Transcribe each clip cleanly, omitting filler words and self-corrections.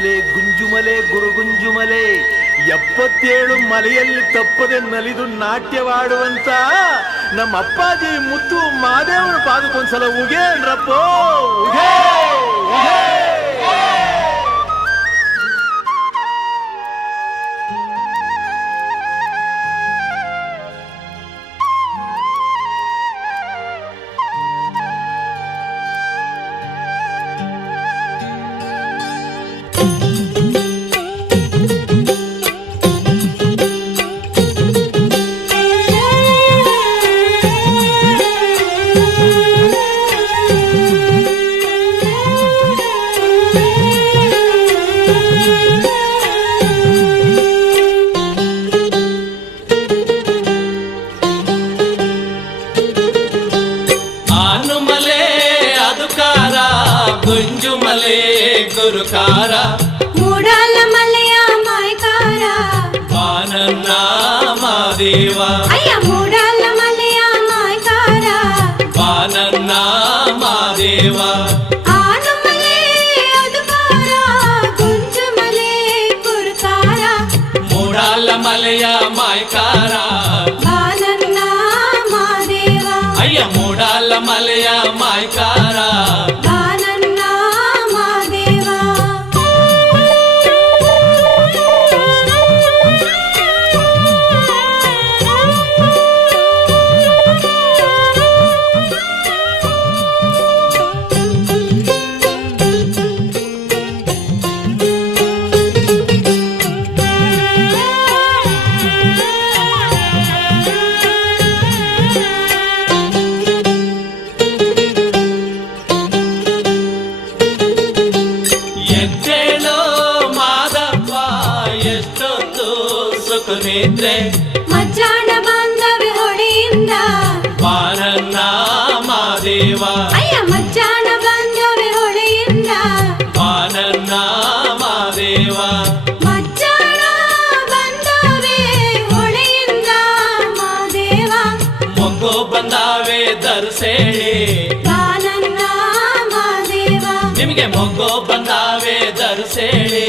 ಗುಂಜುಮಲೆ ಗುಂಜುಮಲೆ ಗುರುಗುಂಜುಮಲೆ 77 ಮಲೆಯಲ್ಲಿ ತಪ್ಪದೆ ನಲಿದು ನಾಟ್ಯವಾಡುವಂತ ನಮ್ಮ ಅಪ್ಪಾಜಿ ಮುತ್ತು ಮಾದೇವನ ಪಾದಕ್ಕೊಂದ್ಸಲ ಉಗೇನ್ರಪ್ಪೋ ಉಗೇ ಉಗೇ. ಗುರುಕಾರ ಮೂಡಲ ಮಲೆಯ ಮಾಯಕಾರ ಬಾನನ್ನ ಮಾದೇವ ಅಯ್ಯ ಮೂಡಲ ಮಲೆಯ ಮಾಯಕಾರ ಬಾನನ್ನ ಮಾದೇವ ಆನುಮಲೆ ಅದುಕಾರ ಗುಂಜುಮಲೆ ಗುರುಕಾರ ಮೂಡಲ ಮಲೆಯ ಮಾಯಕಾರ ಬಾನನ್ನ ಮಾದೇವ ಅಯ್ಯ ಮೂಡಲ ಮಲೆಯ ಮಾಯಕಾರ ಮಜ್ಜಾಣ ಬಾಂಧವ್ಯ ಹೊಳೆಯಿಂದ ಬಾನನ್ನ ಮಾದೇವ ಅಯ್ಯ ಮಜ್ಜಾಣ ಬಾಂಧವ್ಯ ಹೊಳೆಯಿಂದ ಬಾನನ್ನ ಮಾದೇವ ಮಜ್ಜಾಣ ಬಾಂಧವ್ಯ ಹೊಳೆಯಿಂದ ಮಾದೇವ ಮೊಗ್ಗು ಬಂದಾವೆ ದರ್ಸೇಳಿ ಬಾನನ್ನ ಮಾದೇವ ನಿಮಗೆ ಮೊಗ್ಗು ಬಂದಾವೆ ದರ್ಸೇಳಿ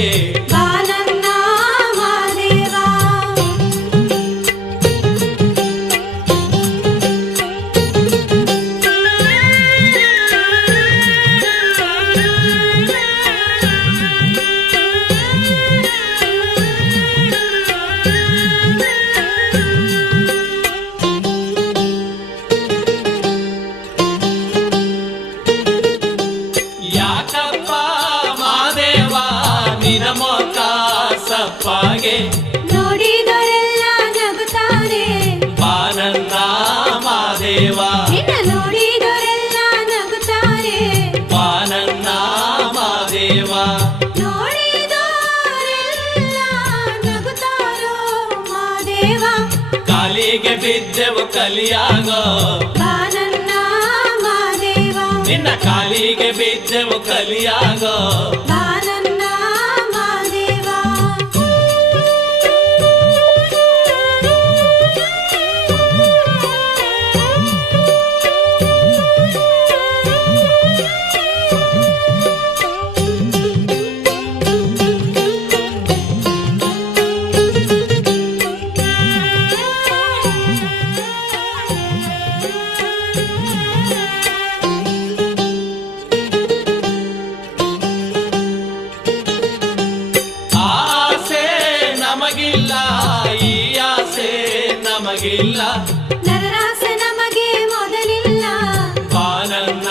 ನೋಡಿದರೆಲ್ಲ ನಗುತ್ತಾರೆ ಬಾನನ್ನ ಮಾದೇವ ನಿನ್ನ ನೋಡಿದರೆಲ್ಲ ನಗುತ್ತಾರೆ ಬಾನನ್ನ ಮಾದೇವ ನೋಡಿದರೆಲ್ಲ ನಗುತ್ತಾರೋ ಮಾದೇವ ಕಾಲಿಗೆ ಬಿದ್ದೆವು ಕಲಿಯಾಗೋ ಬಾನನ್ನ ಮಾದೇವ ನಿನ್ನ ಕಾಲಿಗೆ ಬಿದ್ದೆವು ಕಲಿಯಾಗೋ ನರರಾಸೆ ನಮಗೆ ಮೊದಲಿಲ್ಲ ಬಾನನ್ನ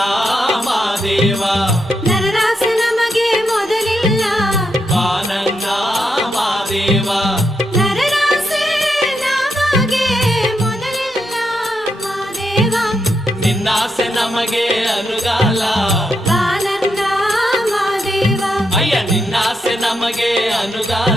ಮಾದೇವ ನರರಾಸೆ ನಮಗೆ ಮೊದಲಿಲ್ಲ ಬಾನನ್ನ ಮಾದೇವ ನರರಾಸೆ ನಮಗೆ ಮೊದಲಿಲ್ಲ ಮಾದೇವ ನಿನ್ನಾಸೆ ನಮಗೆ ಅನುಗಾಲ ಬಾನನ್ನ ಮಾದೇವ ಅಯ್ಯ ನಿನ್ನಾಸೆ ನಮಗೆ ಅನುಗಾಲ